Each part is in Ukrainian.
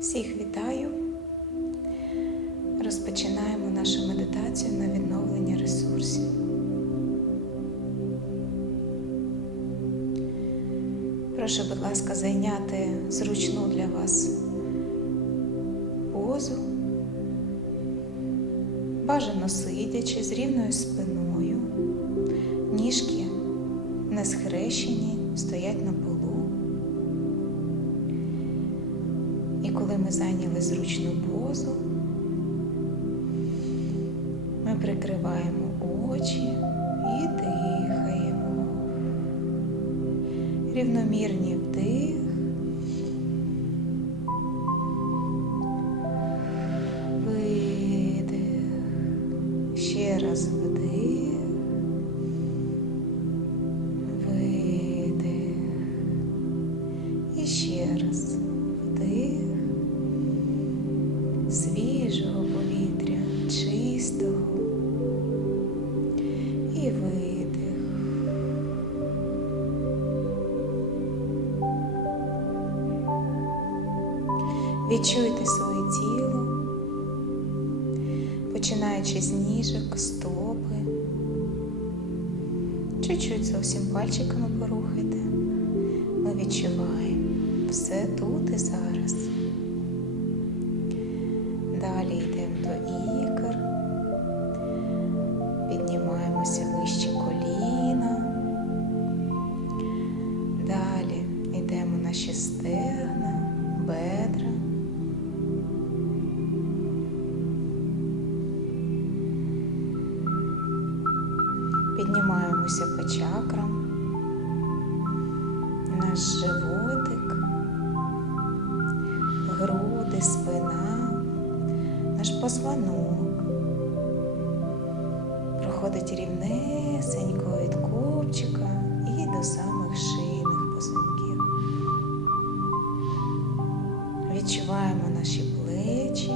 Всіх вітаю. Розпочинаємо нашу медитацію на відновлення ресурсів. Прошу, будь ласка, зайняти зручну для вас позу, бажано сидячи з рівною спиною, ніжки не схрещені, стоять на полу. І коли ми зайняли зручну позу, ми прикриваємо очі і дихаємо. Рівномірний вдих. Видих. Ще раз вдих. Відчуйте своє тіло, починаючи з ніжок, стопи. Чуть-чуть зовсім пальчиками порухайте. Ми відчуваємо все тут і зараз. Наш позвонок проходить рівнесенько від копчика і до самих шийних позвонків. Відчуваємо наші плечі,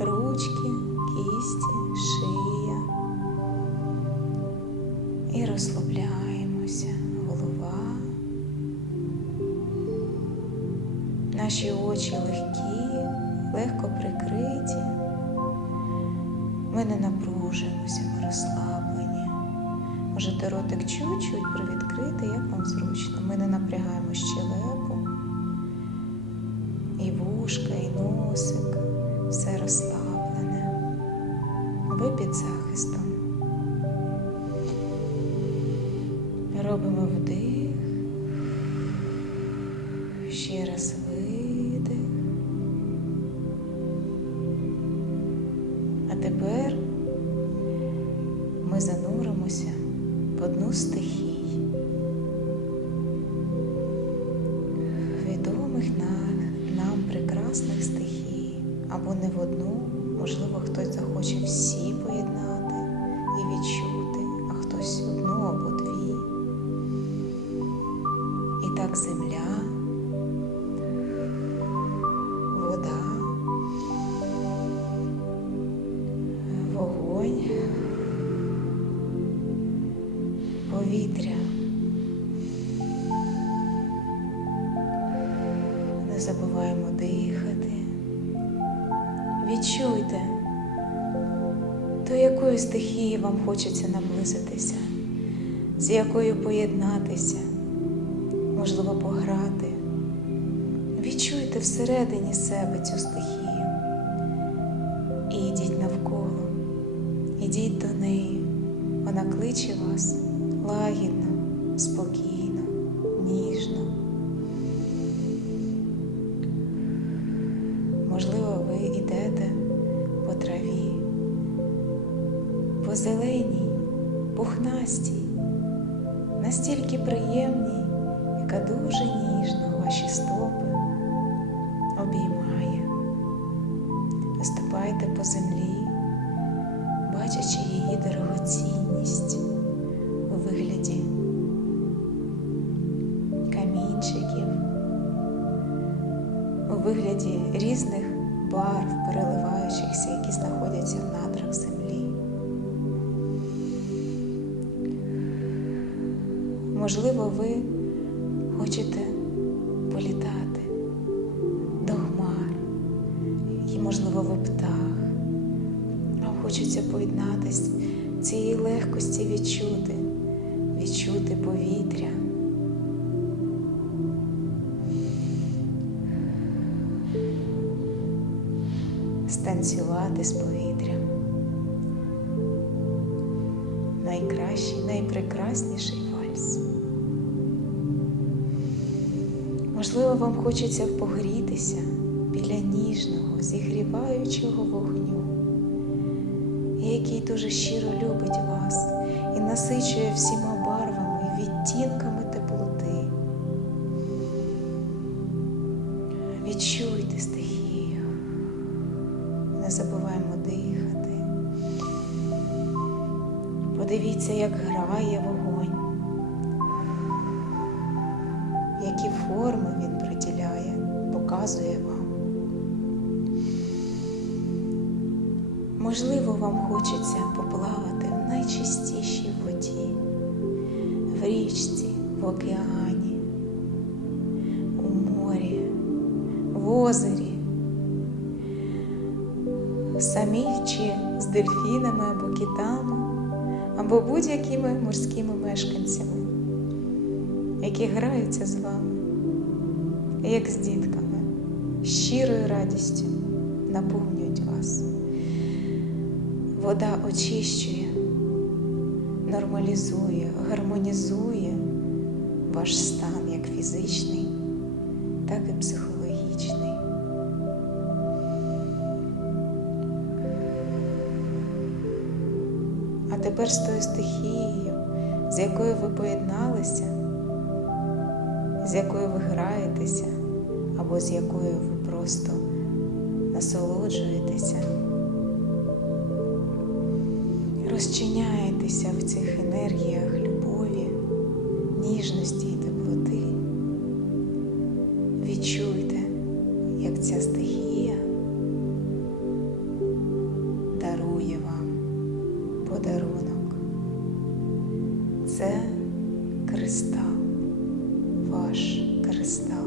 ручки, кісті, шия і розслабляємося, голова. Наші очі легкі, легко прикриті. Ми не напружуємося, ми розслаблені. Можете ротик чуть-чуть привідкрити, як вам зручно. Ми не напрягаємо щелепу, і вушка, і носик, все розслаблене. Ви під захистом. Робимо вдих, прекрасних стихій, або не в одну, можливо, хтось захоче всі поєднати і відчути, а хтось одну або дві. І так земля, забуваємо дихати. Відчуйте, до якої стихії вам хочеться наблизитися, з якою поєднатися, можливо, пограти. Відчуйте всередині себе цю стихію. І йдіть навколо, ідіть до неї. Вона кличе вас лагідно, спокійно, по землі, бачачи її дорогоцінність у вигляді камінчиків, у вигляді різних барв, переливаючихся, які знаходяться в надрах землі. Можливо, ви хочете політати, хочеться поєднатись, цієї легкості відчути, відчути повітря. Станцювати з повітрям. Найкращий, найпрекрасніший вальс. Можливо, вам хочеться погрітися біля ніжного, зігріваючого вогню, який дуже щиро любить вас і насичує всіма барвами відтінками теплоти. Відчуйте стихію, не забуваємо дихати. Подивіться, як грає вогонь, які форми він приділяє, показує вам. Можливо, вам хочеться поплавати в найчистішій воді, в річці, в океані, у морі, в озері, самі чи з дельфінами або китами, або будь-якими морськими мешканцями, які граються з вами, як з дітками, щирою радістю наповнюють вас. Вода очищує, нормалізує, гармонізує ваш стан як фізичний, так і психологічний. А тепер з тою стихією, з якою ви поєдналися, з якою ви граєтеся, або з якою ви просто насолоджуєтеся розчиняєтеся в цих енергіях любові, ніжності і теплоти. Відчуйте, як ця стихія дарує вам подарунок. Це кристал, ваш кристал.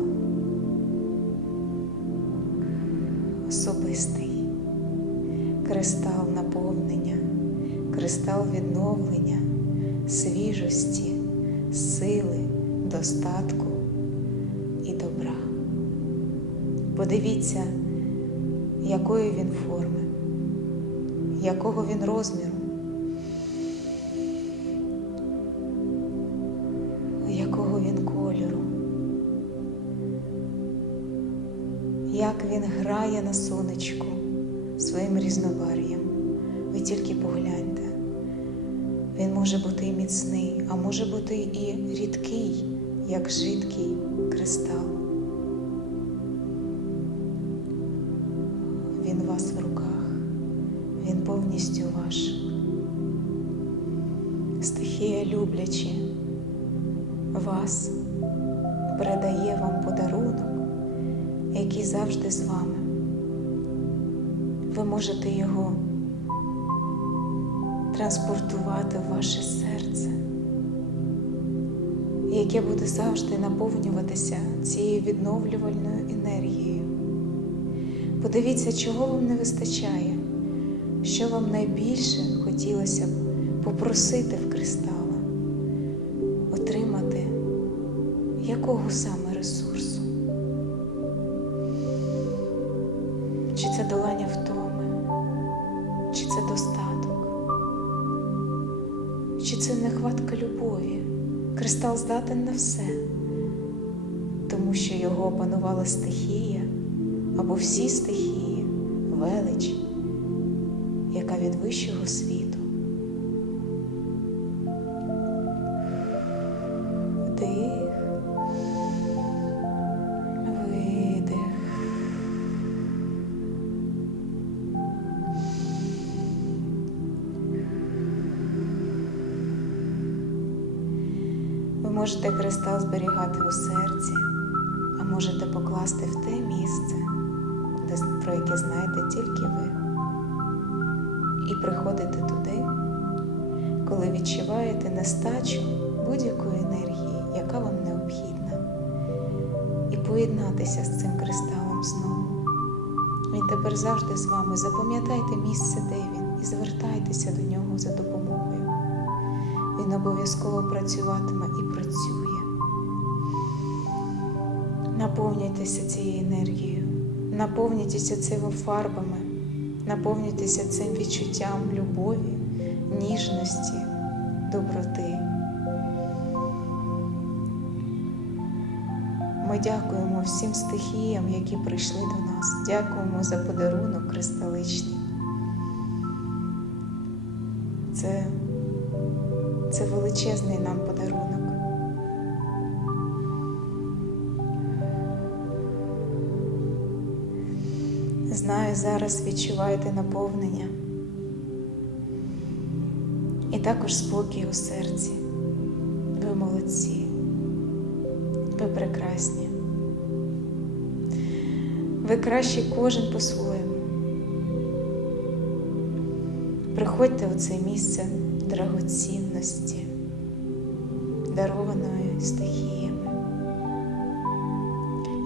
Особистий кристал наповнення кристал відновлення, свіжості, сили, достатку і добра. Подивіться, якої він форми, якого він розміру, якого він кольору, як він грає на сонечку своїм різнобар'ям. Ви тільки погляньте. Він може бути і міцний, а може бути і рідкий, як жидкий кристал. Він у вас в руках, він повністю ваш. Стихія люблячи вас передає вам подарунок, який завжди з вами. Ви можете його транспортувати в ваше серце, яке буде завжди наповнюватися цією відновлювальною енергією. Подивіться, чого вам не вистачає, що вам найбільше хотілося б попросити в кристала, отримати якого саме ресурсу. Чи це долання втоми, Кристал здатен на все, тому що його опанувала стихія або всі стихії, велич, яка від вищого світу. Вдих, можете кристал зберігати у серці, а можете покласти в те місце, про яке знаєте тільки ви. І приходите туди, коли відчуваєте нестачу будь-якої енергії, яка вам необхідна, і поєднатися з цим кристалом знову. Він тепер завжди з вами. Запам'ятайте місце, де він, і звертайтеся до нього за допомогою. Він обов'язково працюватиме і працює. Наповнюйтеся цією енергією, наповнюйтеся цими фарбами, наповнюйтеся цим відчуттям любові, ніжності, доброти. Ми дякуємо всім стихіям, які прийшли до нас. Дякуємо за подарунок кристаличний. Це, це величезний нам подарунок. Знаю, зараз відчуваєте наповнення і також спокій у серці. Ви молодці, ви прекрасні. Ви кращі кожен по-своєму. Приходьте у це місце драгоцінності, дарованої стихіями,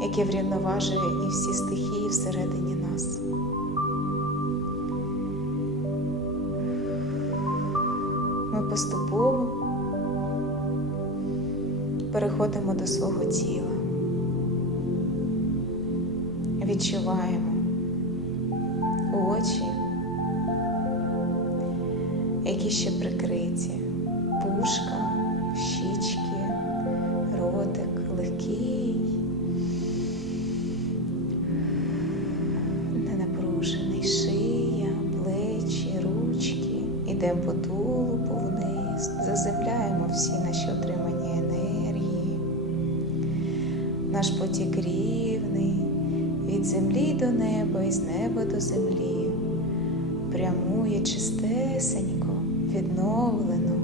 яке врівноважує і всі стихії всередині нас. Ми поступово переходимо до свого тіла, відчуваємо очі, які ще прикриті, пушка, щічки, ротик легкий, ненапружений шия, плечі, ручки. Ідемо по тулубу вниз, заземляємо всі наші отримані енергії. Наш потік рівний. Від землі до неба і з неба до землі, прямує чистесенько, відновлено.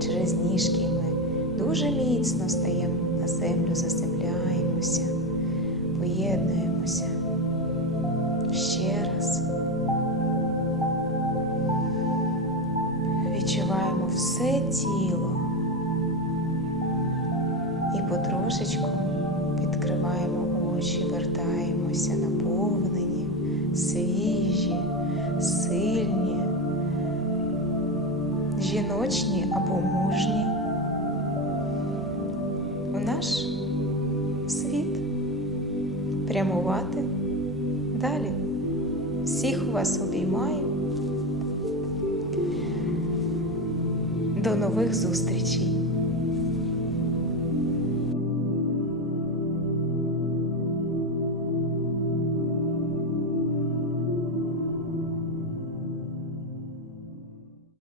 Через ніжки ми дуже міцно стаємо на землю, заземляємося, поєднуємося. Ще раз. Відчуваємо все тіло і потрошечку відкриваємо очі, вертаємося наповнені, свіжі, сильні, жіночні або мужні. У наш світ прямувати далі. Всіх вас обіймаю. До нових зустрічей!